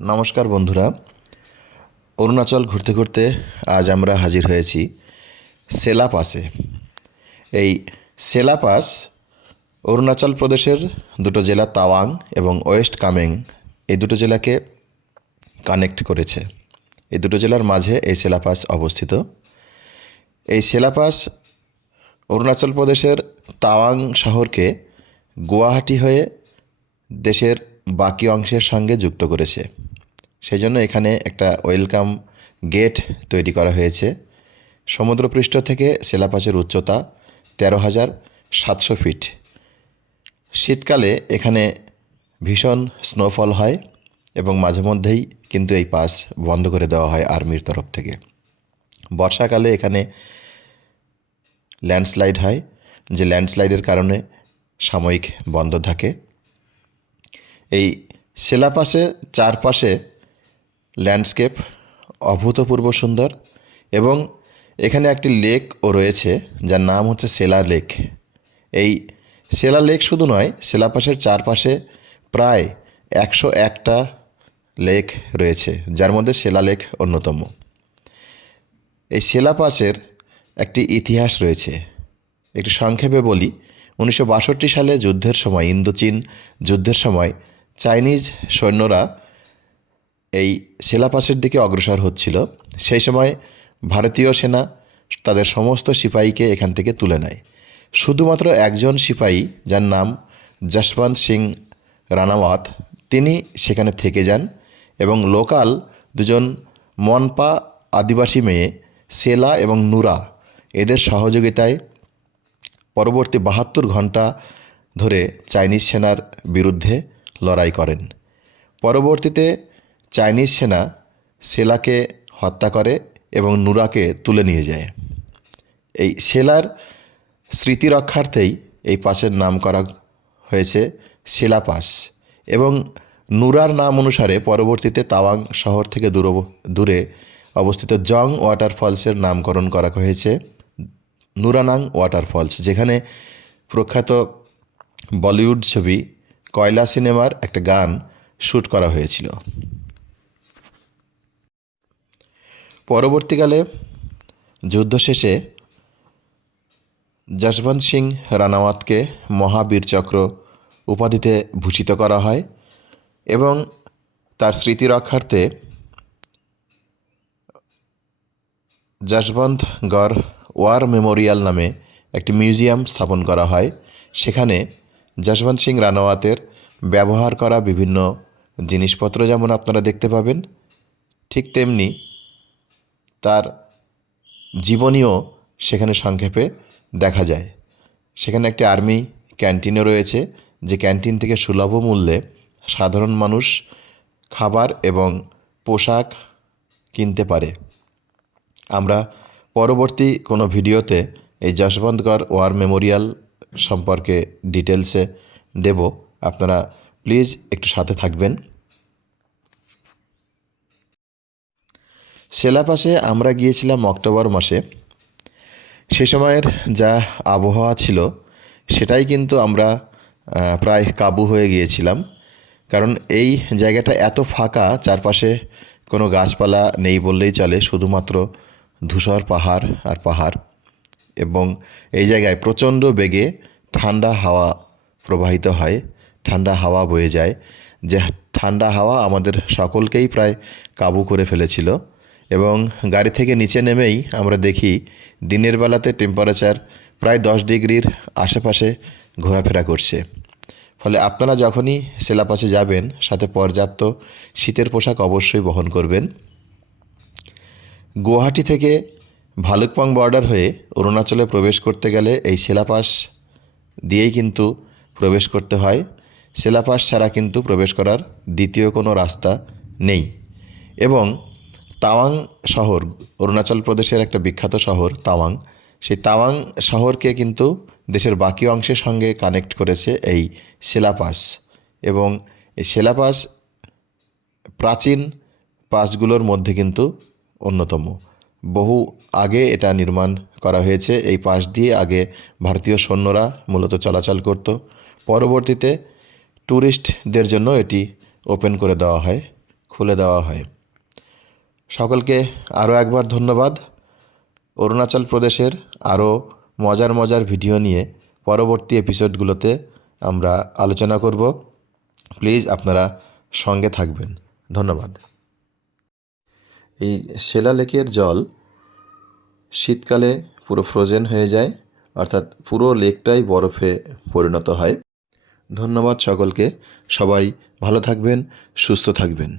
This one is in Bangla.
নমস্কার বন্ধুরা, অরুণাচল ঘুরতে ঘুরতে আজ আমরা হাজির হয়েছি সেলা পাসে। এই সেলা পাস অরুণাচল প্রদেশের দুটো জেলা তাওয়াং এবং ওয়েস্ট কামেং, এই দুটো জেলাকে কানেক্ট করেছে। এই দুটো জেলার মাঝে এই সেলা পাস অবস্থিত। এই সেলা পাস অরুণাচল প্রদেশের তাওয়াং শহরকে গুয়াহাটি হয়ে দেশের বাকি অংশের সঙ্গে যুক্ত করেছে। সেই জন্য এখানে একটা ওয়েলকাম গেট তৈরি করা হয়েছে। সমুদ্রপৃষ্ঠ থেকে সেলা পাসের উচ্চতা 13,700 ফিট। শীতকালে এখানে ভীষণ স্নোফল হয় এবং মাঝে মধ্যেই কিন্তু এই পাস বন্ধ করে দেওয়া হয় আর্মির তরফ থেকে। বর্ষাকালে এখানে ল্যান্ডস্লাইড হয়, যে ল্যান্ডস্লাইডের কারণে সাময়িক বন্ধ থাকে। এই সেলা পাসে চারপাশে ল্যান্ডস্কেপ অভূতপূর্ব সুন্দর এবং এখানে একটি লেকও রয়েছে যার নাম হচ্ছে সেলা লেক। এই সেলা লেক শুধু নয়, সেলা পাসের চারপাশে প্রায় 101টা লেক রয়েছে, যার মধ্যে সেলা লেক অন্যতম। এই সেলা পাসের একটি ইতিহাস রয়েছে, একটু সংক্ষেপে বলি। 1962 সালে যুদ্ধের সময়, ইন্দোচীন যুদ্ধের সময় চাইনিজ সৈন্যরা এই সেলা পাসের দিকে অগ্রসর হচ্ছিল। সেই সময় ভারতীয় সেনা তাদের সমস্ত সিপাহীকে এখান থেকে তুলে নেয়। শুধুমাত্র একজন সিপাহী, যার নাম যশবন্ত সিং রানাওয়াত, তিনি সেখানে থেকে যান এবং লোকাল দুজন মনপা আদিবাসী মেয়ে সেলা এবং নুরা, এদের সহযোগিতায় পরবর্তী 72 ঘন্টা ধরে চাইনিজ সেনার বিরুদ্ধে লড়াই করেন। পরবর্তীতে চাইনিজ সেনা সেলাকে হত্যা করে এবং নুরাকে তুলে নিয়ে যায়। এই সেলার স্মৃতি রক্ষার্থেই এই পাসের নাম করা হয়েছে সেলা পাস এবং নুরার নাম অনুসারে পরবর্তীতে তাওয়াং শহর থেকে দূরে অবস্থিত জং ওয়াটারফলসের নামকরণ করা হয়েছে নুরানাং ওয়াটারফলস, যেখানে প্রখ্যাত বলিউড ছবি কয়লা সিনেমার একটা গান শ্যুট করা হয়েছিল। পরবর্তীকালে যুদ্ধ শেষে যশবন্ত সিং রানাওয়াতকে মহাবীর চক্র উপাধিতে ভূষিত করা হয় এবং তার স্মৃতি রক্ষার্থে যশবন্তগড় ওয়ার মেমোরিয়াল নামে একটি মিউজিয়াম স্থাপন করা হয়। সেখানে যশবন্ত সিং রানাওয়াতের ব্যবহার করা বিভিন্ন জিনিসপত্র যেমন আপনারা দেখতে পাবেন, ঠিক তেমনি তার জীবনীও সেখানে সংক্ষেপে দেখা যায়। সেখানে একটি আর্মি ক্যান্টিনও রয়েছে, যে ক্যান্টিন থেকে সুলভ মূল্যে সাধারণ মানুষ খাবার এবং পোশাক কিনতে পারে। আমরা পরবর্তী কোনো ভিডিওতে এই যশবন্তগড় ওয়ার মেমোরিয়াল সম্পর্কে ডিটেলসে দেব, আপনারা প্লিজ একটু সাথে থাকবেন। সেলা পাসে আমরা গিয়েছিলাম অক্টোবর মাসে। সে সময়ের যা আবহাওয়া ছিল সেটাই কিন্তু আমরা প্রায় কাবু হয়ে গিয়েছিলাম, কারণ এই জায়গাটা এত ফাঁকা, চারপাশে কোনো গাছপালা নেই বললেই চলে, শুধুমাত্র ধূসর পাহাড় আর পাহাড়। এবং এই জায়গায় প্রচণ্ড বেগে ঠান্ডা হাওয়া প্রবাহিত হয়, ঠান্ডা হাওয়া বয়ে যায়, যে ঠান্ডা হাওয়া আমাদের সকলকেই প্রায় কাবু করে ফেলেছিল। এবং গাড়ি থেকে নিচে নেমেই আমরা দেখি দিনের বেলাতে টেম্পারেচার প্রায় 10 ডিগ্রির আশেপাশে ঘোরাফেরা করছে। ফলে আপনারা যখনই সেলা পাসে যাবেন, সাথে পর্যাপ্ত শীতের পোশাক অবশ্যই বহন করবেন। গুয়াহাটি থেকে ভালুকপং বর্ডার হয়ে অরুণাচলে প্রবেশ করতে গেলে এই সেলা পাস দিয়েই কিন্তু প্রবেশ করতে হয়। সেলা পাস ছাড়া কিন্তু প্রবেশ করার দ্বিতীয় কোনো রাস্তা নেই। এবং তাওয়াং শহর, অরুণাচল প্রদেশের একটা বিখ্যাত শহর তাওয়াং, সেই তাওয়াং শহরকে কিন্তু দেশের বাকি অংশের সঙ্গে কানেক্ট করেছে এই সেলা পাস। এবং এই সেলা পাস প্রাচীন পাসগুলোর মধ্যে কিন্তু অন্যতম। বহু আগে এটা নির্মাণ করা হয়েছে। এই পাস দিয়ে আগে ভারতীয় সৈন্যরা মূলত চলাচল করত। পরবর্তীতে ট্যুরিস্টদের জন্য এটি ওপেন করে দেওয়া হয় খুলে দেওয়া হয়। সকলকে আরও একবার ধন্যবাদ। অরুণাচল প্রদেশের আরও মজার মজার ভিডিও নিয়ে পরবর্তী এপিসোডগুলোতে আমরা আলোচনা করব। প্লিজ আপনারা সঙ্গে থাকবেন। ধন্যবাদ। এই সেলা লেকের জল শীতকালে পুরো ফ্রোজেন হয়ে যায়, অর্থাৎ পুরো লেকটাই বরফে পরিণত হয়। ধন্যবাদ সকলকে। সবাই ভালো থাকবেন, সুস্থ থাকবেন।